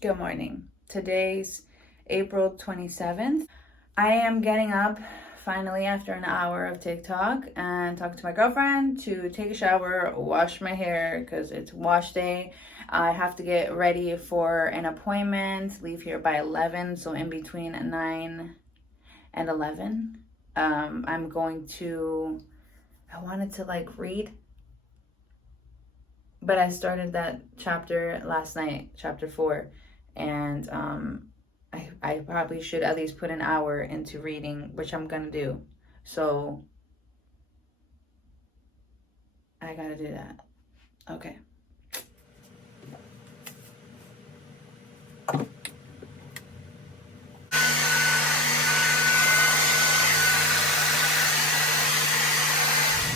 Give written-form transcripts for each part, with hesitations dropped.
Good morning. Today's April 27th. I am getting up finally after an hour of TikTok and talking to my girlfriend to take a shower, wash my hair because it's wash day. I have to get ready for an appointment, leave here by 11, so in between 9 and 11. I'm going to, I wanted to read, but I started that chapter last night, chapter 4. And I probably should at least put an hour into reading, which I'm gonna do. So I gotta do that. Okay.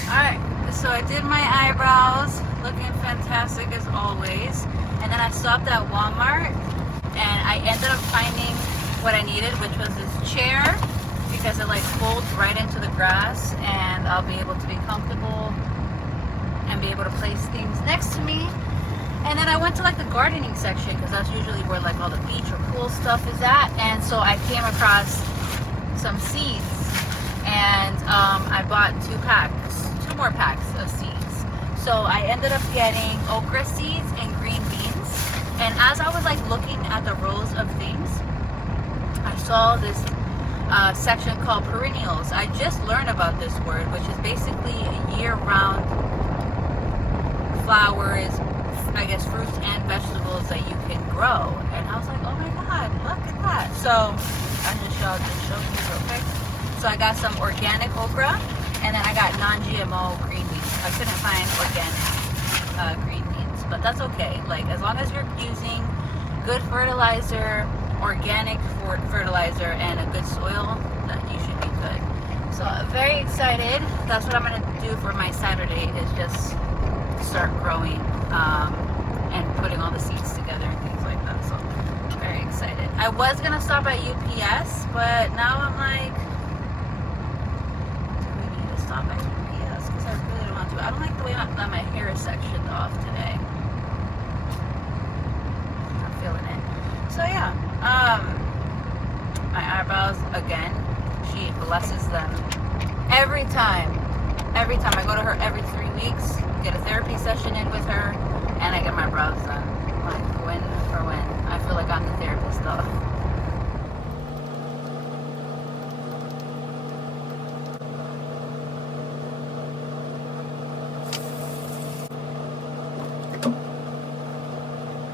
Alright, so I did my eyebrows, looking fantastic as always. And then I stopped at Walmart and I ended up finding what I needed, which was this chair, because it folds right into the grass and I'll be able to be comfortable and be able to place things next to me. And then I went to the gardening section because that's usually where all the beach or pool stuff is at. And so I came across some seeds and I bought 2 more packs of seeds. So I ended up getting okra seeds and green beans. And as I was looking at the rows of things, I saw this section called perennials. I just learned about this word, which is basically year-round flowers, I guess fruits and vegetables that you can grow. And I was like, oh my god, look at that. So I just showed you real quick. So I got some organic okra, and then I got non-GMO green beans. I couldn't find organic green beans, but that's okay. As long as you're using good fertilizer, organic fertilizer, and a good soil, then you should be good. So very excited. That's what I'm gonna do for my Saturday, is just start growing and putting all the seeds together and things like that. So very excited. I was gonna stop at UPS, but now I'm like, do we need to stop at UPS? Because I really don't want to. I don't like the way my hair is sectioned off today. Not feeling it. So yeah, my eyebrows, again, she blesses them every time. Every time I go to her every 3 weeks, get a therapy session in with her, and I get my brows done. When for when. I feel like I'm the therapist though.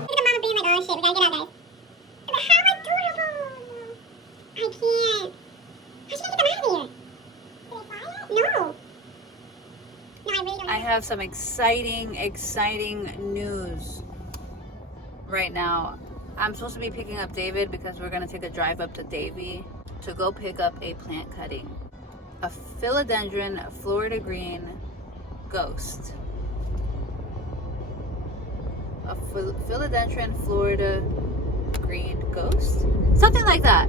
Look at Mama being like, oh shit, we gotta get out, guys. But how adorable! I can't. How should I get them out of here? Did I fly it? No. No, I really don't. I have some exciting news right now. I'm supposed to be picking up David because we're gonna take a drive up to Davie to go pick up a plant cutting. A philodendron Florida green ghost. A philodendron Florida green ghost? Something like that.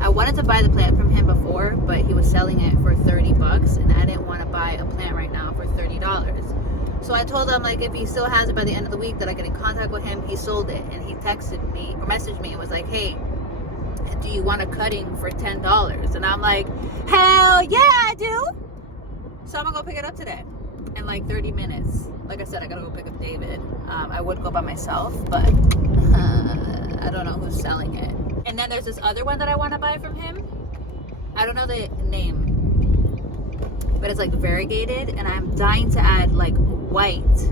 I wanted to buy the plant from him before, but he was selling it for $30 and I didn't want to buy a plant right now for $30. So I told him if he still has it by the end of the week that I get in contact with him. He sold it and he texted me or messaged me and was like, hey, do you want a cutting for $10? And I'm like, hell yeah, I do. So I'm gonna go pick it up today in 30 minutes. Like I said, I gotta go pick up David. I would go by myself, but I don't know who's selling it. And then there's this other one that I want to buy from him. I don't know the name, but it's variegated, and I'm dying to add white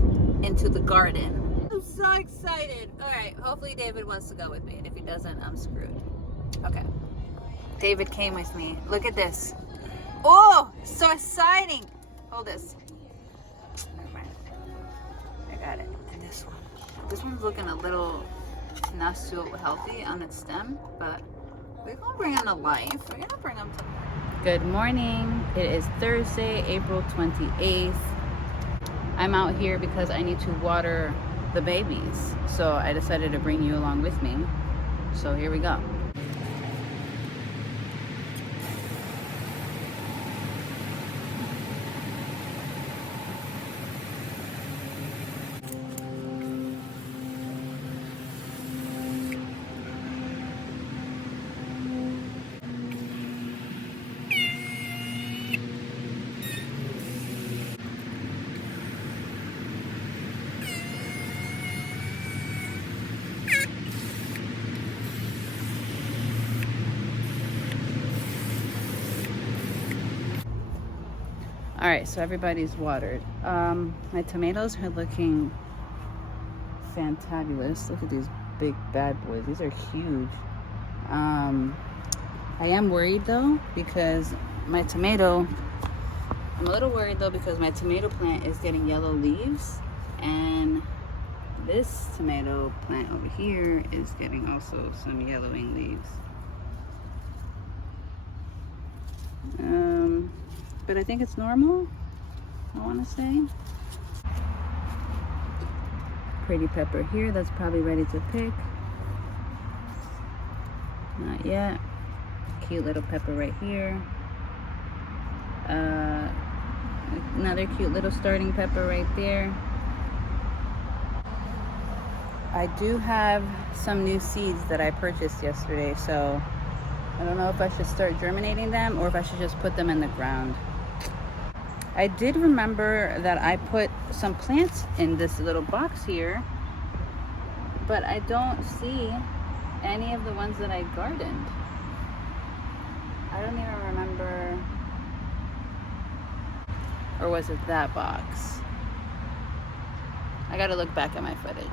into the garden. I'm so excited. All right, hopefully David wants to go with me, and if he doesn't, I'm screwed. Okay. David came with me. Look at this. Oh, so exciting. Hold this. Never mind. I got it. And this one. This one's looking a little not so healthy on its stem, but we're gonna bring them to life. We're gonna bring them to life. Good morning. It is Thursday, April 28th. I'm out here because I need to water the babies, so I decided to bring you along with me. So here we go. All right, so everybody's watered. My tomatoes are looking fantabulous. Look at these big bad boys. These are huge. I am worried though because my tomato, I'm a little worried though because my tomato plant is getting yellow leaves, and this tomato plant over here is getting also some yellowing leaves. But I think it's normal, I want to say. Pretty pepper here that's probably ready to pick. Not yet. Cute little pepper right here. Another cute little starting pepper right there. I do have some new seeds that I purchased yesterday, so I don't know if I should start germinating them or if I should just put them in the ground. I did remember that I put some plants in this little box here, but I don't see any of the ones that I gardened. I don't even remember. Or was it that box? I gotta look back at my footage.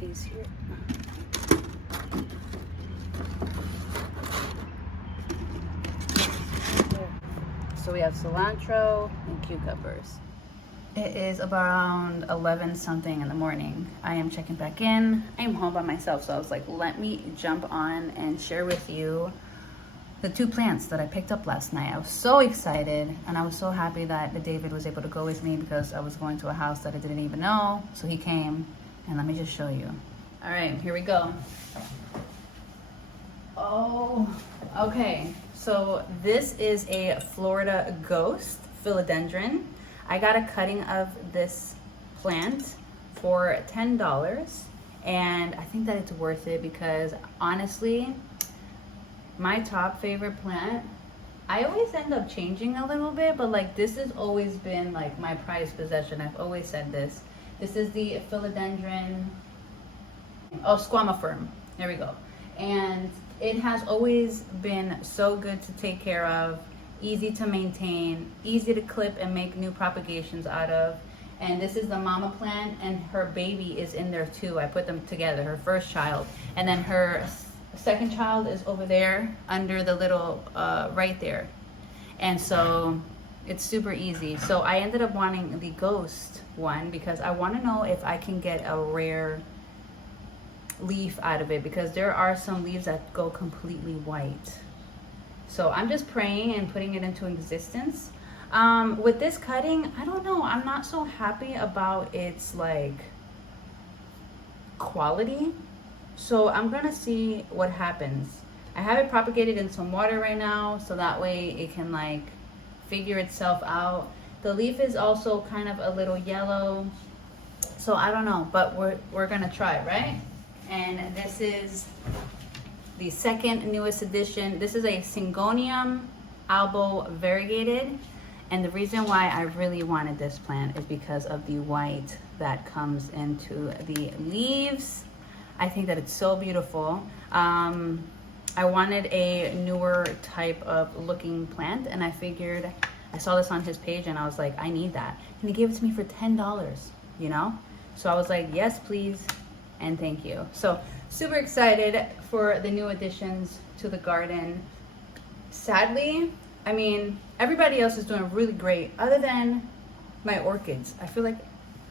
These here. So we have cilantro and cucumbers. It is around 11 something in the morning. I am checking back in. I am home by myself, so I was like, let me jump on and share with you the 2 plants that I picked up last night. I was so excited, and I was so happy that David was able to go with me because I was going to a house that I didn't even know. So he came, and let me just show you. All right, here we go. Oh, okay. So this is a Florida Ghost philodendron. I got a cutting of this plant for $10, and I think that it's worth it because honestly, my top favorite plant, I always end up changing a little bit, but like this has always been like my prized possession. I've always said this. This is the philodendron, squamifern. There we go. And it has always been so good to take care of, easy to maintain, easy to clip and make new propagations out of. And this is the mama plant, and her baby is in there too. I put them together, her first child. And then her second child is over there under the little, right there. And so it's super easy. So I ended up wanting the Ghost one because I want to know if I can get a rare leaf out of it, because there are some leaves that go completely white. So I'm just praying and putting it into existence. With this cutting, I don't know, I'm not so happy about its like quality. So I'm gonna see what happens. I have it propagated in some water right now, so that way it can like figure itself out. The leaf is also kind of a little yellow, so I don't know, but we're gonna try, right? And this is the second newest edition. This is a Syngonium albo variegated. And the reason why I really wanted this plant is because of the white that comes into the leaves. I think that it's so beautiful. I wanted a newer type of looking plant, and I figured, I saw this on his page and I was like, I need that. And he gave it to me for $10, you know? So I was like, yes, please. And thank you. So super excited for the new additions to the garden. Sadly, I mean, everybody else is doing really great other than my orchids. I feel like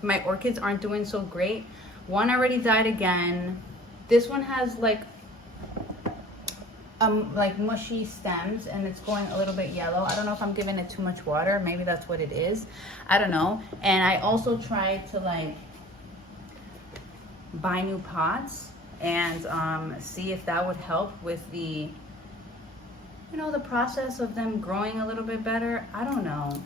my orchids aren't doing so great. One already died again. This one has like like mushy stems, and it's going a little bit yellow. I don't know if I'm giving it too much water. Maybe that's what it is. I don't know. And I also tried to like buy new pots and see if that would help with the, you know, the process of them growing a little bit better. I don't know.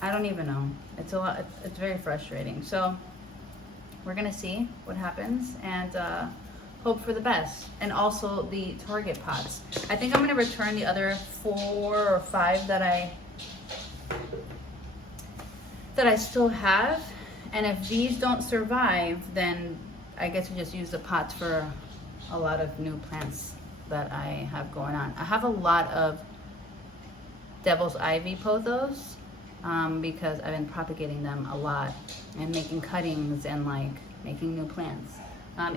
I don't even know. It's a lot. It's very frustrating. So we're gonna see what happens and hope for the best. And also the Target pots. I think I'm gonna return the other 4 or 5 that I still have. And if these don't survive, then I guess we just use the pots for a lot of new plants that I have going on. I have a lot of Devil's Ivy pothos because I've been propagating them a lot and making cuttings and like making new plants.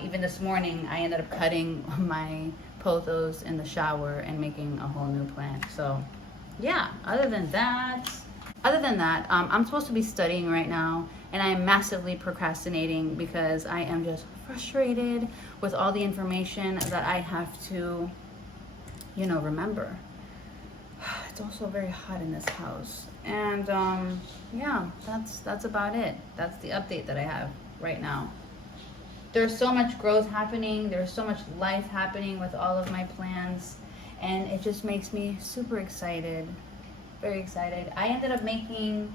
Even this morning, I ended up cutting my pothos in the shower and making a whole new plant. So yeah, other than that, I'm supposed to be studying right now, and I am massively procrastinating because I am just frustrated with all the information that I have to, you know, remember. It's also very hot in this house. And yeah, that's about it. That's the update that I have right now. There's so much growth happening. There's so much life happening with all of my plants, and it just makes me super excited. Very excited. I ended up making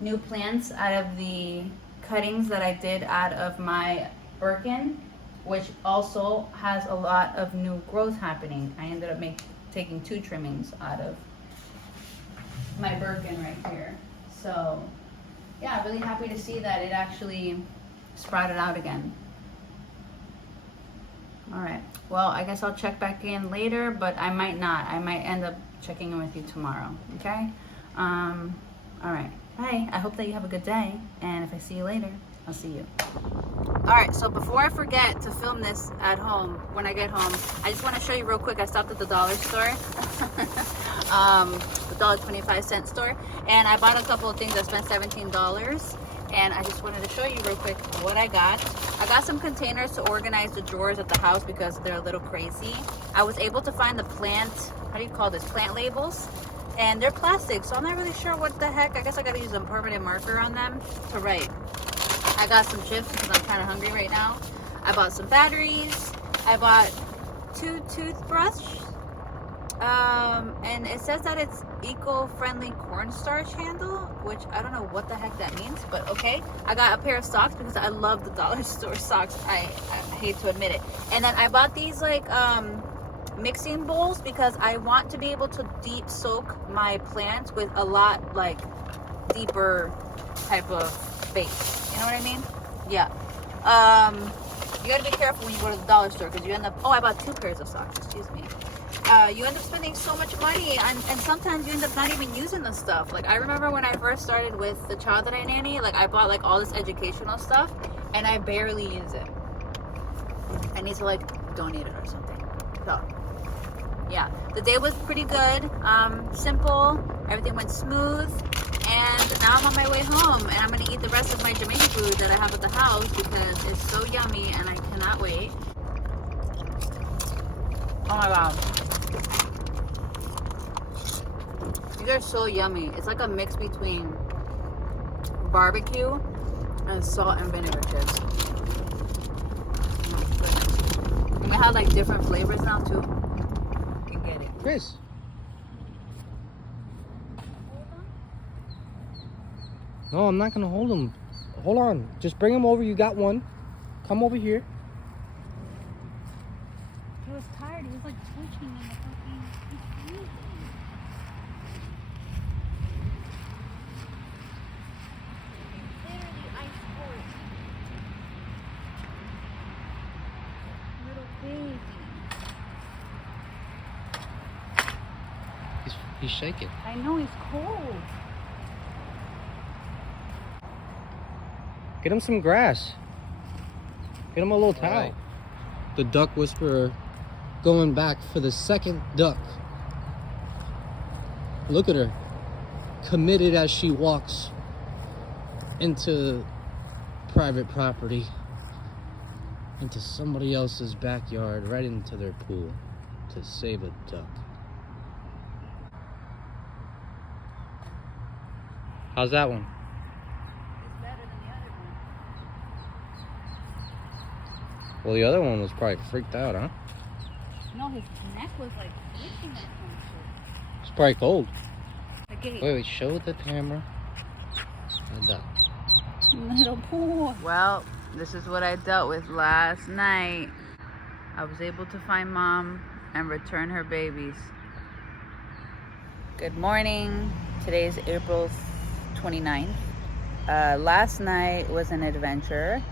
new plants out of the cuttings that I did out of my Birkin, which also has a lot of new growth happening. I ended up taking 2 trimmings out of my Birkin right here. So yeah, really happy to see that it actually sprouted out again. All right, well, I guess I'll check back in later, but I might not. I might end up checking in with you tomorrow, okay? All right, bye. I hope that you have a good day, and if I see you later, I'll see you. All right, so before I forget to film this at home, when I get home, I just want to show you real quick. I stopped at the dollar store, the $1.25 store, and I bought a couple of things. I spent $17, and I just wanted to show you real quick what I got. I got some containers to organize the drawers at the house because they're a little crazy. I was able to find the plant, how do you call this, plant labels, and they're plastic, so I'm not really sure what the heck. I guess I gotta use a permanent marker on them to write. I got some chips because I'm kind of hungry right now. I bought some batteries. I bought 2 toothbrushes. And it says that it's eco-friendly cornstarch handle, which I don't know what the heck that means, but okay. I got a pair of socks because I love the dollar store socks. I hate to admit it. And then I bought these like mixing bowls because I want to be able to deep soak my plants with a lot like deeper type of base. You know what I mean? Yeah. You gotta be careful when you go to the dollar store because you end up, oh, I bought 2 pairs of socks, excuse me. You end up spending so much money, and sometimes you end up not even using the stuff. Like I remember when I first started with the child that I nanny, like I bought like all this educational stuff and I barely use it. I need to like donate it or something. So yeah, the day was pretty good, simple, everything went smooth, and now I'm on my way home and I'm gonna eat the rest of my Jamaican food that I have at the house because it's so yummy and I cannot wait. Oh my god. These are so yummy. It's like a mix between barbecue and salt and vinegar chips. Oh my goodness. And they have like different flavors now too. You can get it. Chris. No, I'm not gonna hold him. Hold on. Just bring him over. You got one. Come over here. He was tired. He was like twitching in the fucking. Literally ice cold. Little baby. He's shaking. I know he's cold. Get him some grass. Get him a little towel. Right. The duck whisperer going back for the 2nd duck. Look at her. Committed as she walks into private property, into somebody else's backyard, right into their pool. to save a duck. How's that one? It's better than the other one. Well, the other one was probably freaked out, huh? No, his neck was like twitching at some shit. It's probably cold. The gate. Wait, show the camera. The duck. Little pool. Well, this is what I dealt with last night. I was able to find Mom and return her babies. Good morning. Today is April 29th. Last night was an adventure.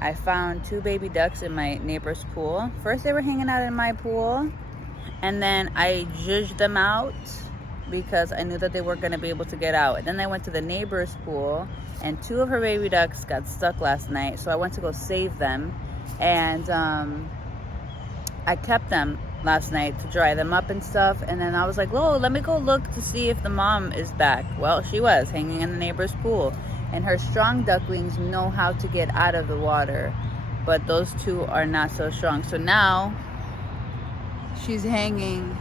I found 2 baby ducks in my neighbor's pool. First they were hanging out in my pool, and then I judged them out because I knew that they weren't going to be able to get out. And then I went to the neighbor's pool, and 2 of her baby ducks got stuck last night, so I went to go save them. And I kept them last night to dry them up and stuff, and then I was like, oh, let me go look to see if the mom is back. Well, she was hanging in the neighbor's pool, and her strong ducklings know how to get out of the water, but those 2 are not so strong. So now she's hanging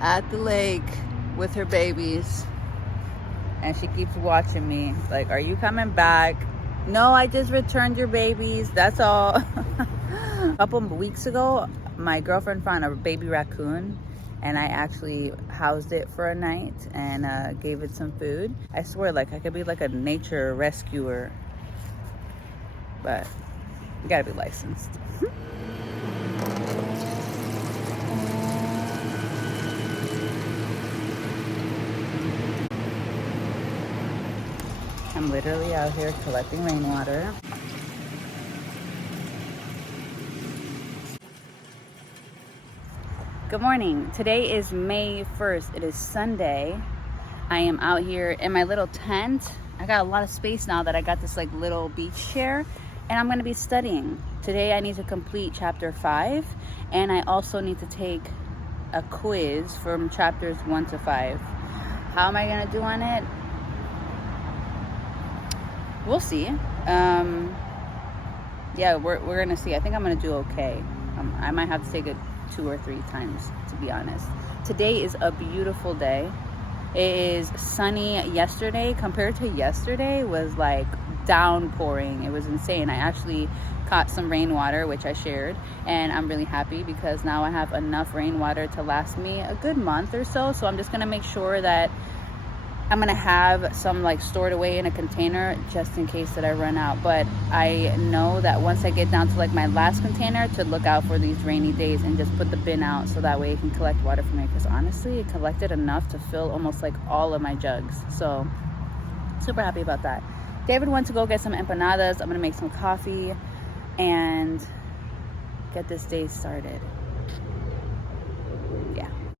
at the lake with her babies, and she keeps watching me like, are you coming back? No, I just returned your babies, that's all. A couple of weeks ago, my girlfriend found a baby raccoon, and I actually housed it for a night and gave it some food. I swear, like, I could be like a nature rescuer, but you gotta be licensed. I'm literally out here collecting rainwater. Good morning. Today is May 1st. It is Sunday. I am out here in my little tent. I got a lot of space now that I got this like little beach chair, and I'm going to be studying. Today I need to complete chapter 5, and I also need to take a quiz from chapters 1 to 5. How am I going to do on it? We'll see. Yeah, we're going to see. I think I'm going to do okay. I might have to take it 2 or 3 times, to be honest. Today is a beautiful day. It is sunny. Yesterday, compared to yesterday, was like downpouring. It was insane. I actually caught some rainwater, which I shared, and I'm really happy because now I have enough rainwater to last me a good month or so. So I'm just gonna make sure that I'm gonna have some like stored away in a container just in case that I run out. But I know that once I get down to like my last container, to look out for these rainy days and just put the bin out so that way it can collect water for me, because honestly it collected enough to fill almost like all of my jugs. So super happy about that. David went to go get some empanadas. I'm gonna make some coffee and get this day started.